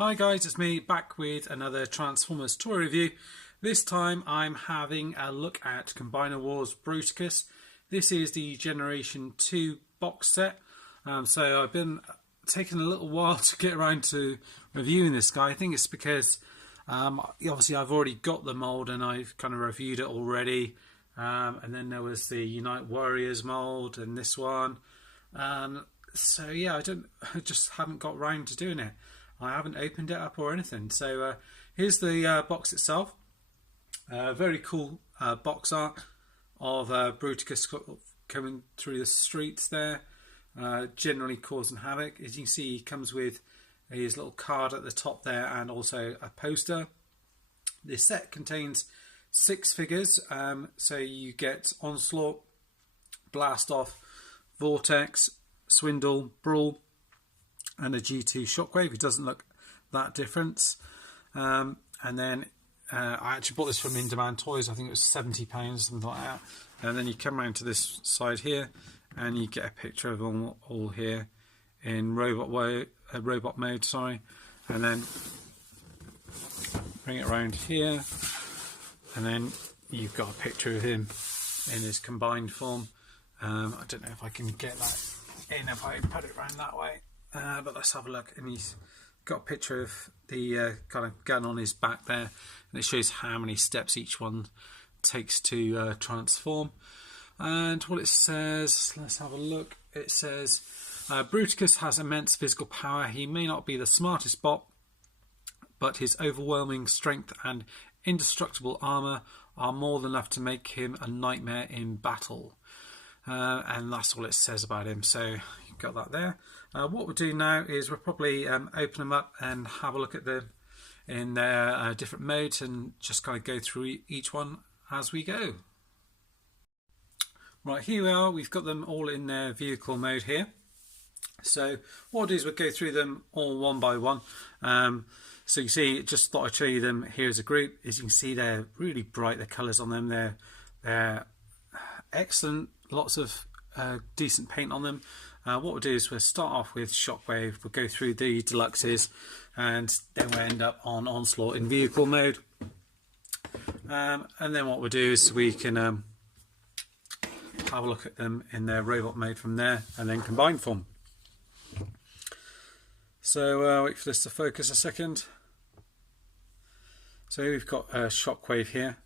Hi guys, it's me back with another Transformers toy review. This time I'm having a look at Combiner Wars Bruticus. This is the Generation 2 box set. So I've been taking a little while to get around to reviewing this guy. I think it's because obviously I've already got the mould and I've kind of reviewed it already. And then there was the Unite Warriors mould and this one. So yeah, I just haven't got round to doing it. I haven't opened it up or anything. So here's the box itself. Very cool box art of Bruticus coming through the streets there, generally causing havoc. As you can see, he comes with his little card at the top there and also a poster. This set contains 6 figures, so you get Onslaught, Blast Off, Vortex, Swindle, Brawl, and a G2 Shockwave. It doesn't look that different. And then I actually bought this from In Demand Toys. I think it was £70, something like that. And then you come around to this side here and you get a picture of them all here in robot mode, sorry. And then bring it around here and then you've got a picture of him in his combined form. I don't know if I can get that in if I put it around that way. But let's have a look, and he's got a picture of the kind of gun on his back there, and it shows how many steps each one takes to transform. And what it says, let's have a look. It says Bruticus has immense physical power. He may not be the smartest bot, but his overwhelming strength and indestructible armor are more than enough to make him a nightmare in battle. And that's all it says about him. So you've got that there. What we'll do now is we'll probably open them up and have a look at them in their different modes and just kind of go through each one as we go. Right, here we are. We've got them all in their vehicle mode here. So what I'll do is we'll go through them all one by one. So you see, just thought I'd show you them here as a group. As you can see, they're really bright. The colours on them, they're excellent. Lots of decent paint on them. What we'll do is we'll start off with Shockwave. We'll go through the deluxes and then we'll end up on Onslaught in vehicle mode. And then what we'll do is we can have a look at them in their robot mode from there and then combine form. So wait for this to focus a second. So we've got Shockwave here.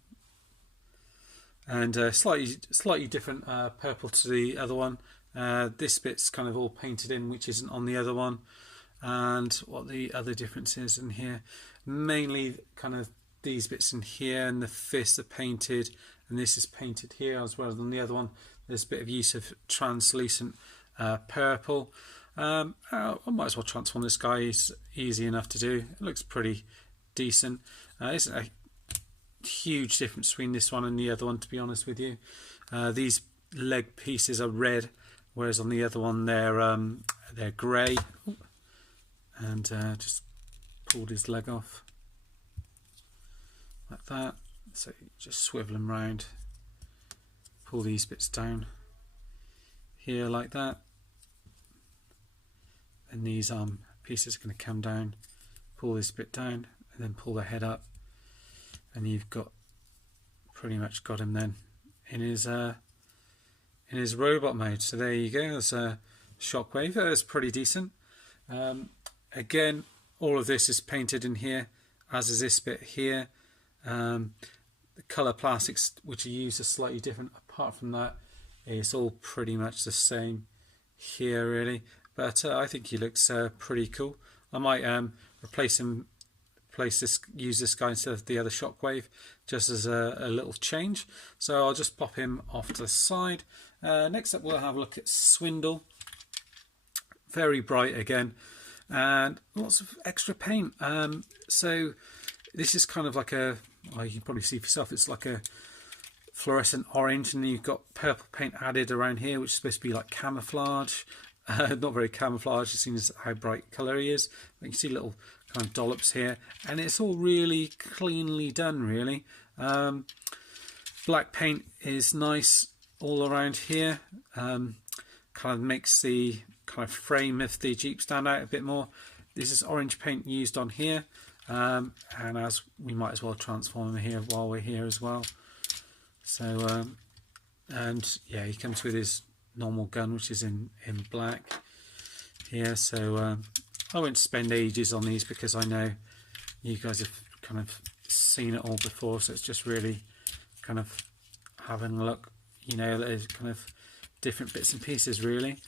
And slightly different purple to the other one. This bit's kind of all painted in, which isn't on the other one. And what the other difference is in here, mainly kind of these bits in here, and the fists are painted, and this is painted here as well as on the other one. There's a bit of use of translucent purple. I might as well transform this guy. He's easy enough to do. It looks pretty decent. Isn't a huge difference between this one and the other one, to be honest with you. These leg pieces are red, whereas on the other one they're grey. And just pulled his leg off like that. So you just swivel them round, pull these bits down here like that, and these pieces are going to come down, pull this bit down, and then pull the head up. And you've got pretty much got him then in his robot mode. So there you go. There's a Shockwave. That's pretty decent. Again, all of this is painted in here, as is this bit here. The colour plastics which are used are slightly different. Apart from that, it's all pretty much the same here, really. But I think he looks pretty cool. I might use this guy instead of the other Shockwave, just as a little change. So I'll just pop him off to the side. Next up we'll have a look at Swindle. Very bright again, and lots of extra paint. So this is kind of like a, well, you can probably see for yourself, it's like a fluorescent orange, and you've got purple paint added around here, which is supposed to be like camouflage. Not very camouflage, as soon as how bright colour he is. But you can see little kind of dollops here, and it's all really cleanly done, really. Black paint is nice all around here. Kind of makes the kind of frame of the Jeep stand out a bit more. this is orange paint used on here, and as we might as well transform him here while we're here as well. So and yeah, he comes with his normal gun, which is in black here. So I won't spend ages on these because I know you guys have kind of seen it all before, so it's just really kind of having a look, you know, there's kind of different bits and pieces really.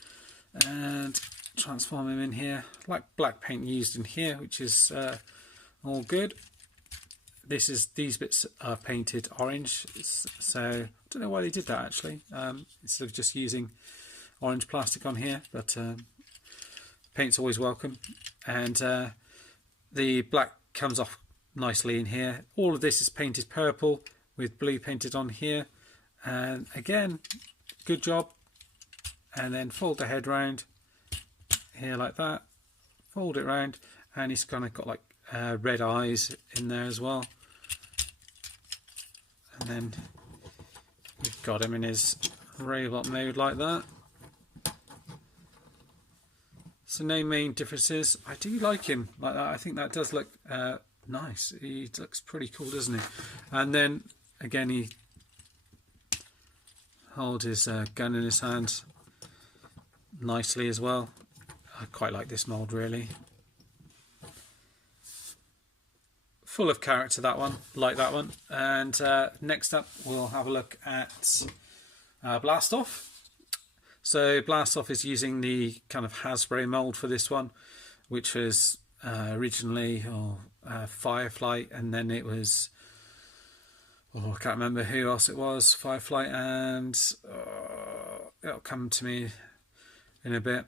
And transform him in here, like black paint used in here, which is all good. These bits are painted orange, so I don't know why they did that actually, instead of just using orange plastic on here, but paint's always welcome. And the black comes off nicely in here. All of this is painted purple with blue painted on here, and again, good job. And then fold the head round here like that, fold it round, and he's kind of got like red eyes in there as well. And then we've got him in his robot mode like that. So no main differences. I do like him like that. I think that does look nice. He looks pretty cool, doesn't he? And then again, he holds his gun in his hand nicely as well. I quite like this mould really. Full of character, that one, like that one. And next up we'll have a look at Blast Off. So Blast Off is using the kind of Hasbro mould for this one, which was originally Firefly, and then it was, I can't remember who else it was, Firefly, and it'll come to me in a bit,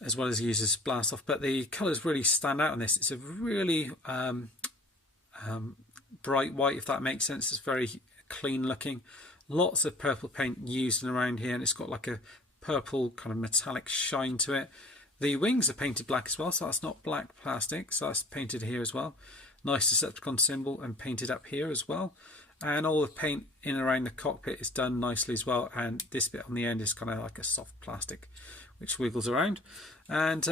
as well as uses Blast Off. But the colours really stand out on this. It's a really bright white, if that makes sense. It's very clean looking. Lots of purple paint used around here, and it's got like a purple kind of metallic shine to it. The wings are painted black as well, so that's not black plastic, so that's painted here as well. Nice Decepticon symbol and painted up here as well. And all the paint in and around the cockpit is done nicely as well, and this bit on the end is kind of like a soft plastic which wiggles around. And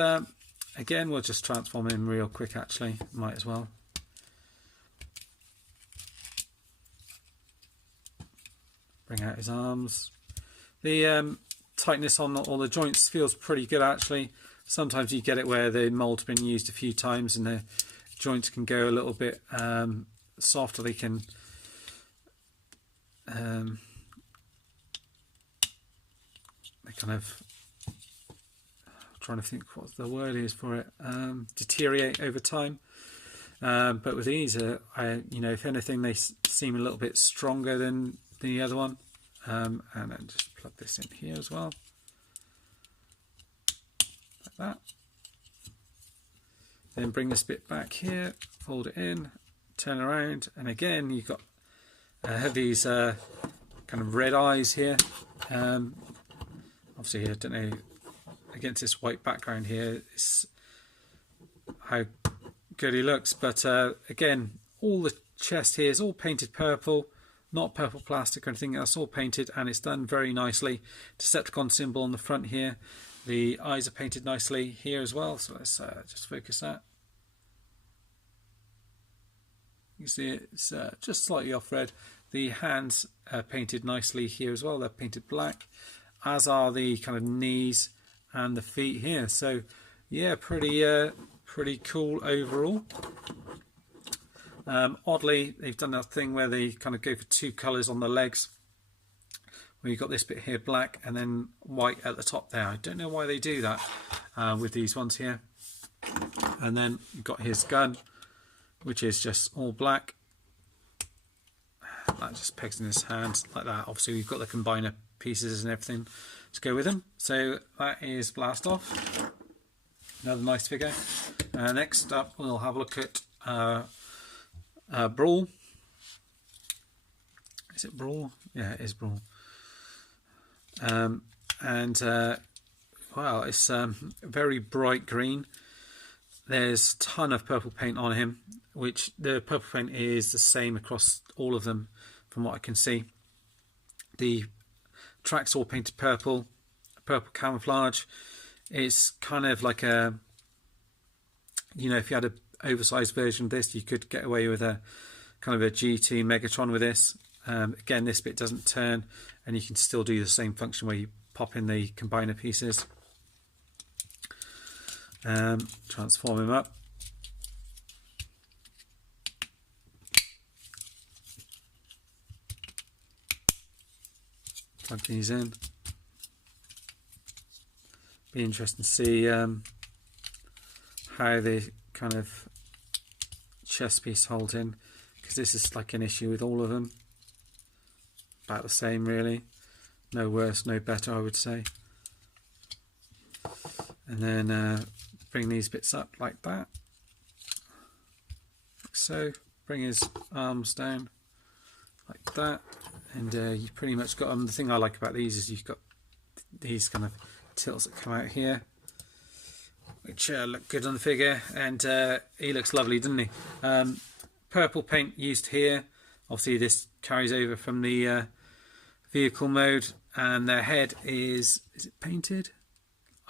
again, we'll just transform him real quick actually, might as well. Bring out his arms. The tightness on all the joints feels pretty good actually. Sometimes you get it where the mould's been used a few times and the joints can go a little bit softer. They can they kind of, I'm trying to think what the word is for it, deteriorate over time. But with these, you know, if anything, they seem a little bit stronger than the other one. And then just plug this in here as well, like that. Then bring this bit back here, fold it in, turn around, and again you've got these kind of red eyes here. Obviously, I don't know, against this white background here, it's how good he looks. But again, all the chest here is all painted purple. Not purple plastic or anything, that's all painted, and it's done very nicely. Decepticon symbol on the front here. The eyes are painted nicely here as well, so let's just focus that. You see it's just slightly off red. The hands are painted nicely here as well, they're painted black, as are the kind of knees and the feet here. So yeah, pretty cool overall. Oddly, they've done that thing where they kind of go for two colours on the legs, where you've got this bit here black and then white at the top there. I don't know why they do that with these ones here. And then you've got his gun, which is just all black. That just pegs in his hand like that. Obviously we've got the combiner pieces and everything to go with him. So that is Blast Off. Another nice figure. Next up we'll have a look at Brawl. Is it Brawl? Yeah, it is Brawl. Well, it's very bright green. There's a ton of purple paint on him, which the purple paint is the same across all of them from what I can see. The track's all painted purple, purple camouflage. It's kind of like a, you know, if you had an oversized version of this, you could get away with a kind of a GT Megatron with this. Again, this bit doesn't turn, and you can still do the same function where you pop in the combiner pieces. Transform him up. Plug these in. Be interesting to see how the kind of chest piece holds in, because this is like an issue with all of them. About the same really, no worse, no better, I would say. And then bring these bits up like that, like so. Bring his arms down like that, and you've pretty much got them. The thing I like about these is you've got these kind of tilts that come out here, which look good on the figure, and he looks lovely, doesn't he? Purple paint used here. Obviously this carries over from the vehicle mode, and their head is it painted?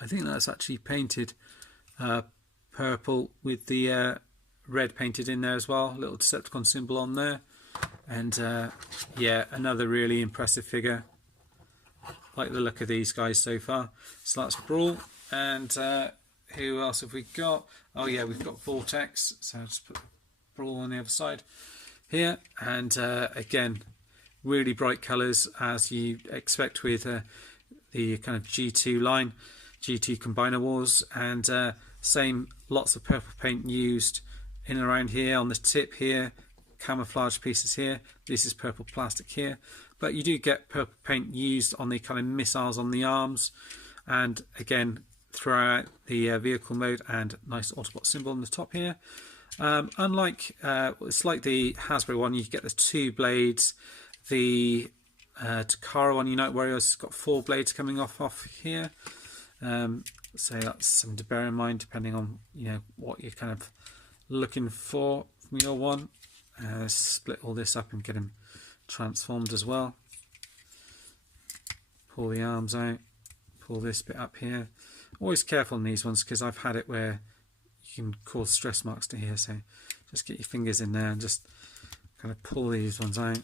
I think that's actually painted purple with the red painted in there as well. Little Decepticon symbol on there, and yeah, another really impressive figure. Like the look of these guys so far. So that's Brawl, and who else have we got? Oh yeah, we've got Vortex, so I'll just put Brawl on the other side here, and again, really bright colours as you expect with the kind of G2 line, G2 Combiner Wars, and same, lots of purple paint used in and around here on the tip here, camouflage pieces here. This is purple plastic here, but you do get purple paint used on the kind of missiles on the arms, and again throughout the vehicle mode, and nice Autobot symbol on the top here. Unlike it's like the Hasbro one, you get the 2 blades. The Takara one, Unite Warriors, has got 4 blades coming off here. So that's something to bear in mind, depending on, you know, what you're kind of looking for from your one. Split all this up and get them transformed as well. Pull the arms out, pull this bit up here. Always careful on these ones, because I've had it where you can cause stress marks to here, so just get your fingers in there and just kind of pull these ones out.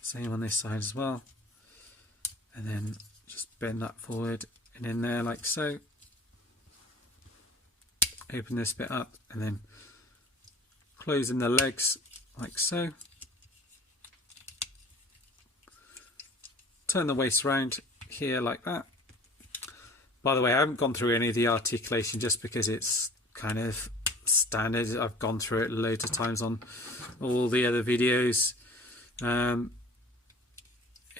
Same on this side as well, and then just bend that forward and in there like so. Open this bit up and then close in the legs like so. Turn the waist around here like that. By the way, I haven't gone through any of the articulation just because it's kind of standard. I've gone through it loads of times on all the other videos.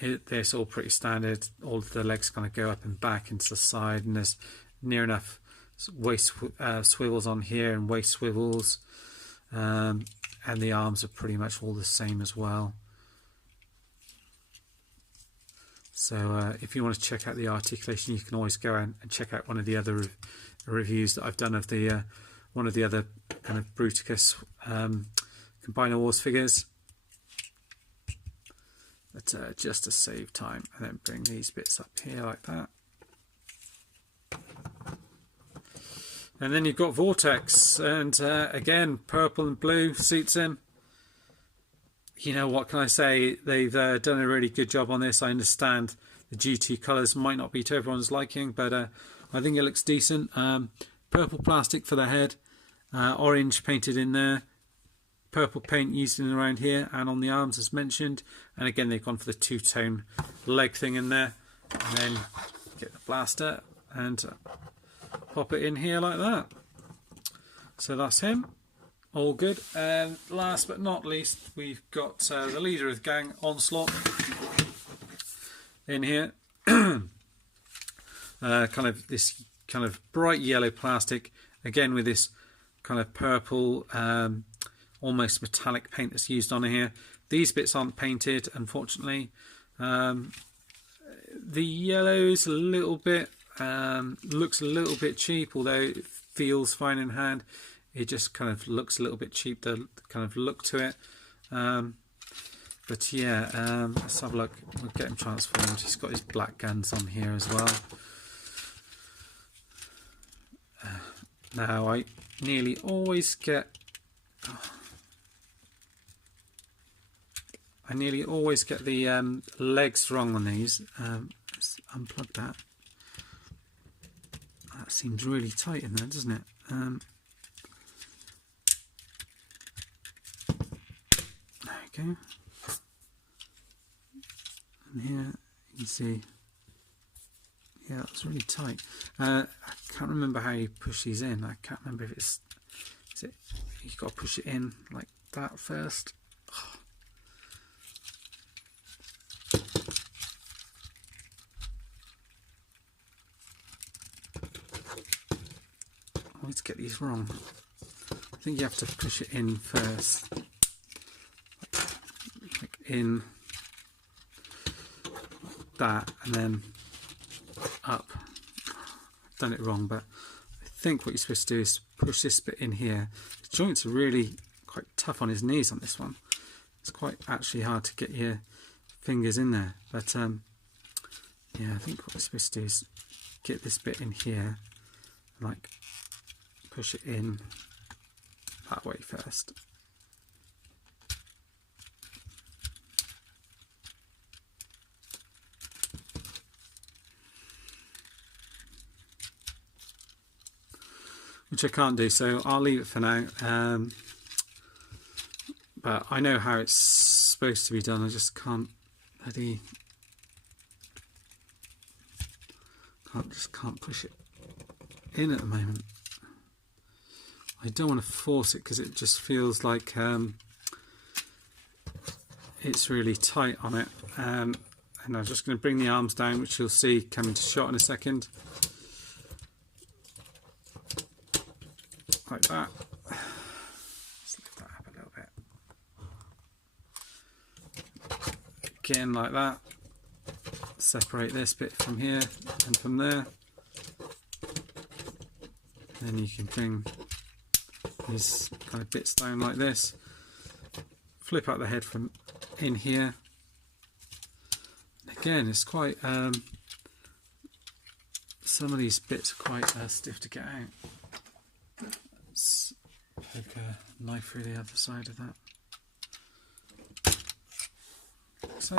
It's all pretty standard. All of the legs kind of go up and back into the side, and there's near enough waist swivels on here and waist swivels, and the arms are pretty much all the same as well. So if you want to check out the articulation, you can always go and check out one of the other reviews that I've done of the one of the other kind of Bruticus Combiner Wars figures. But just to save time, and then bring these bits up here like that. And then you've got Vortex, and again, purple and blue suits him. You know, what can I say? They've done a really good job on this. I understand the GT colours might not be to everyone's liking, but I think it looks decent. Purple plastic for the head, orange painted in there, purple paint used in and around here and on the arms as mentioned, and again they've gone for the 2-tone leg thing in there, and then get the blaster and pop it in here like that. So that's him, all good. And last but not least, we've got the leader of the gang, Onslaught, in here. Kind of this kind of bright yellow plastic, again with this kind of purple almost metallic paint that's used on here. These bits aren't painted, unfortunately. The yellow is a little bit looks a little bit cheap, although it feels fine in hand. It just kind of looks a little bit cheap, the kind of look to it. But But yeah, let's have a look. We'll get him transformed. He's got his black guns on here as well. Now I nearly always get the legs wrong on these. Let's unplug that. That seems really tight in there, doesn't it? There we go. And here you can see, yeah, that's really tight. I can't remember how you push these in. I can't remember if is it you've got to push it in like that first. I always get these wrong. I think you have to push it in first, like in that, and then up. I've done it wrong, but I think what you're supposed to do is push this bit in here. The joints are really quite tough on his knees on this one. It's quite actually hard to get your fingers in there, but yeah, I think what we're supposed to do is get this bit in here and like push it in that way first. Which I can't do, so I'll leave it for now. But I know how it's supposed to be done. I just can't push it in at the moment. I don't want to force it because it just feels like it's really tight on it. And I'm just going to bring the arms down, which you'll see coming to shot in a second. Like that. Let's lift that up a little bit. Again, like that. Separate this bit from here and from there. Then you can bring these kind of bits down like this. Flip out the head from in here. Again, it's quite. Some of these bits are quite stiff to get out. Poke a knife through the other side of that. Like so.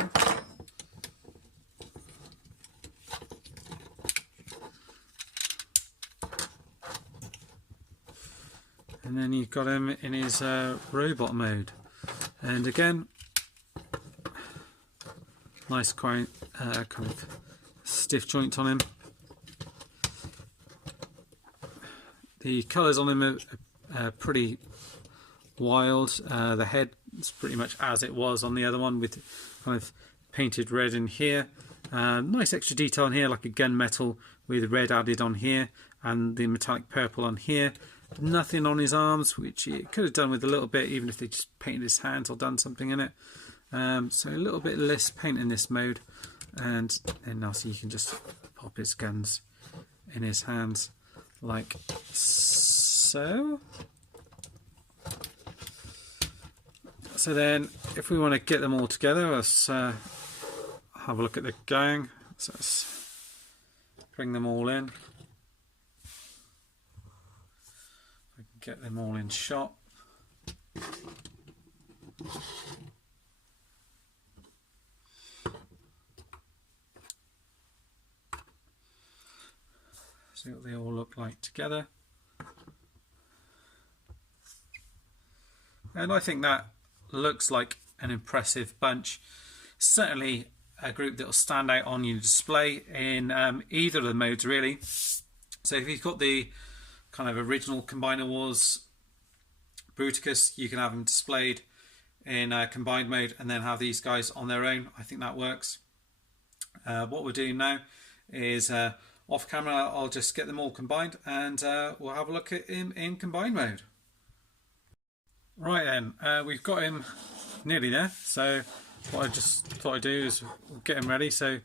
And then you've got him in his robot mode. And again, nice kind of stiff joint on him. The colours on him are pretty wild. The head is pretty much as it was on the other one, with kind of painted red in here. Nice extra detail in here, like a gunmetal with red added on here, and the metallic purple on here. Nothing on his arms, which it could have done with a little bit, even if they just painted his hands or done something in it. So a little bit less paint in this mode, and then now so you can just pop his guns in his hands like so. So then if we want to get them all together, let's have a look at the gang. So let's bring them all in. I can get them all in shot. See what they all look like together. And I think that looks like an impressive bunch. Certainly a group that will stand out on your display in either of the modes, really. So if you've got the kind of original Combiner Wars Bruticus, you can have them displayed in combined mode and then have these guys on their own. I think that works. What we're doing now is off camera, I'll just get them all combined and we'll have a look at him in combined mode. Right then, we've got him nearly there. So what I just thought I'd do is get him ready. So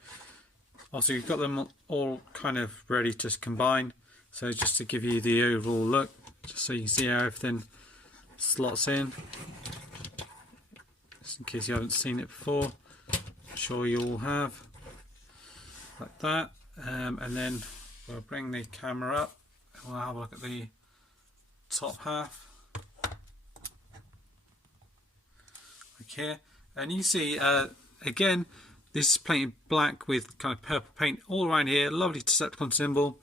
also you've got them all kind of ready to combine. So just to give you the overall look, just so you can see how everything slots in. just in case you haven't seen it before. I'm sure you all have. Like that. And then we'll bring the camera up and we'll have a look at the top half. Like here. And you see, again, this is painted black with kind of purple paint all around here. Lovely Decepticon symbol.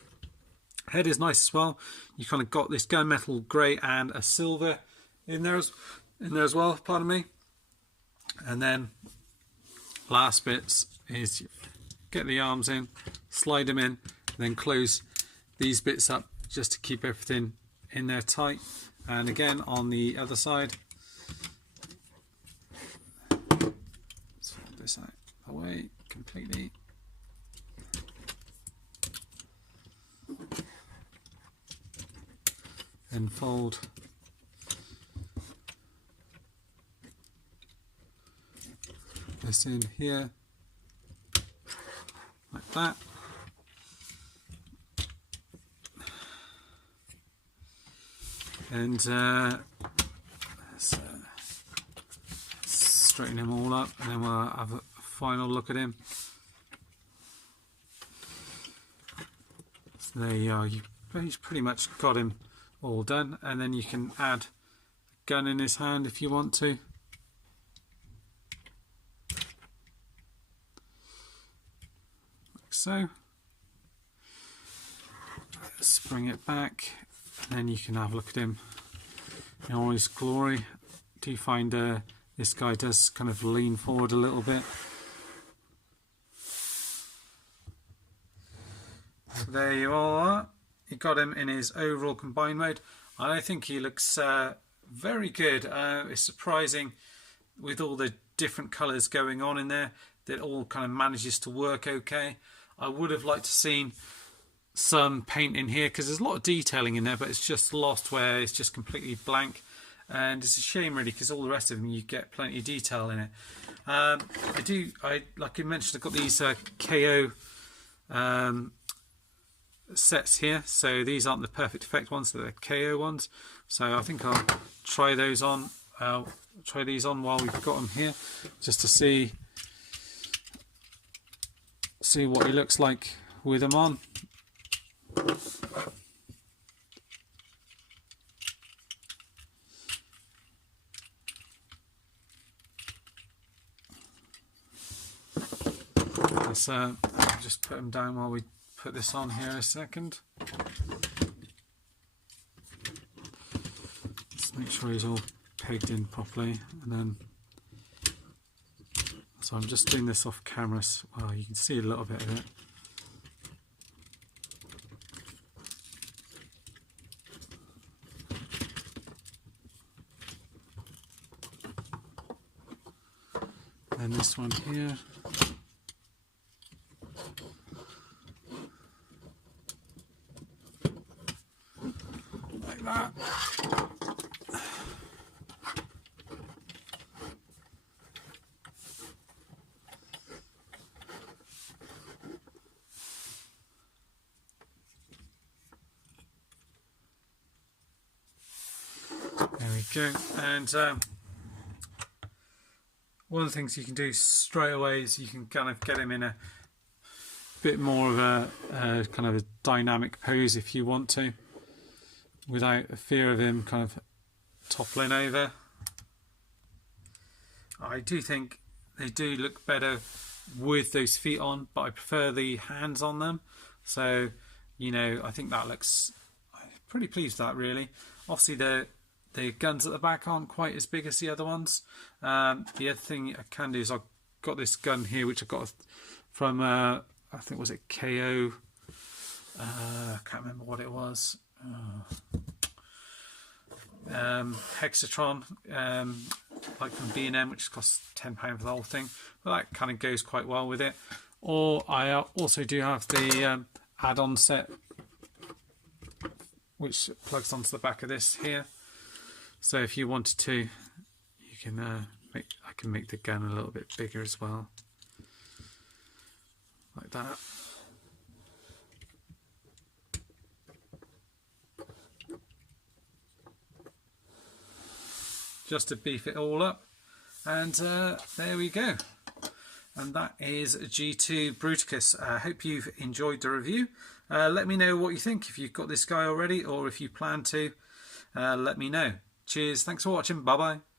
Head is nice as well. You kind of got this gunmetal grey and a silver in there as well, pardon me. And then last bits is you get the arms in, slide them in, and then close these bits up just to keep everything in there tight. And again on the other side, sort this out away completely. And fold this in here like that. And let's straighten him all up, and then we'll have a final look at him. So there you are. You've pretty much got him all done, and then you can add a gun in his hand if you want to. Like so. Let's bring it back, and then you can have a look at him in all his glory. Do you find this guy does kind of lean forward a little bit? So there you all are. You got him in his overall combine mode. I think he looks very good. It's surprising with all the different colours going on in there that all kind of manages to work okay. I would have liked to seen some paint in here because there's a lot of detailing in there, but it's just lost where it's just completely blank, and it's a shame really because all the rest of them you get plenty of detail in it. I like I mentioned, I've got these KO sets here, so these aren't the perfect effect ones, they're the KO ones, so I think I'll try those on. I'll try these on while we've got them here, just to see what he looks like with them on. Let's just put them down while we put this on here a second. Just make sure he's all pegged in properly, and then so I'm just doing this off camera. Well, you can see a little bit of it. And this one here. That. There we go. And one of the things you can do straight away is you can kind of get him in a bit more of a kind of a dynamic pose if you want to, without a fear of him kind of toppling over. I do think they do look better with those feet on, but I prefer the hands on them. So, you know, I think that looks, I'm pretty pleased with that really. Obviously the guns at the back aren't quite as big as the other ones. The other thing I can do is I've got this gun here which I got from, I think was it KO, I can't remember what it was. Hexatron, like from B&M, which costs £10 for the whole thing, but that kind of goes quite well with it. Or I also do have the add-on set which plugs onto the back of this here, so if you wanted to, you can I can make the gun a little bit bigger as well, like that. Just to beef it all up. And there we go. And that is G2 Bruticus. I hope you've enjoyed the review. Let me know what you think, if you've got this guy already or if you plan to. Let me know. Cheers, thanks for watching, bye bye.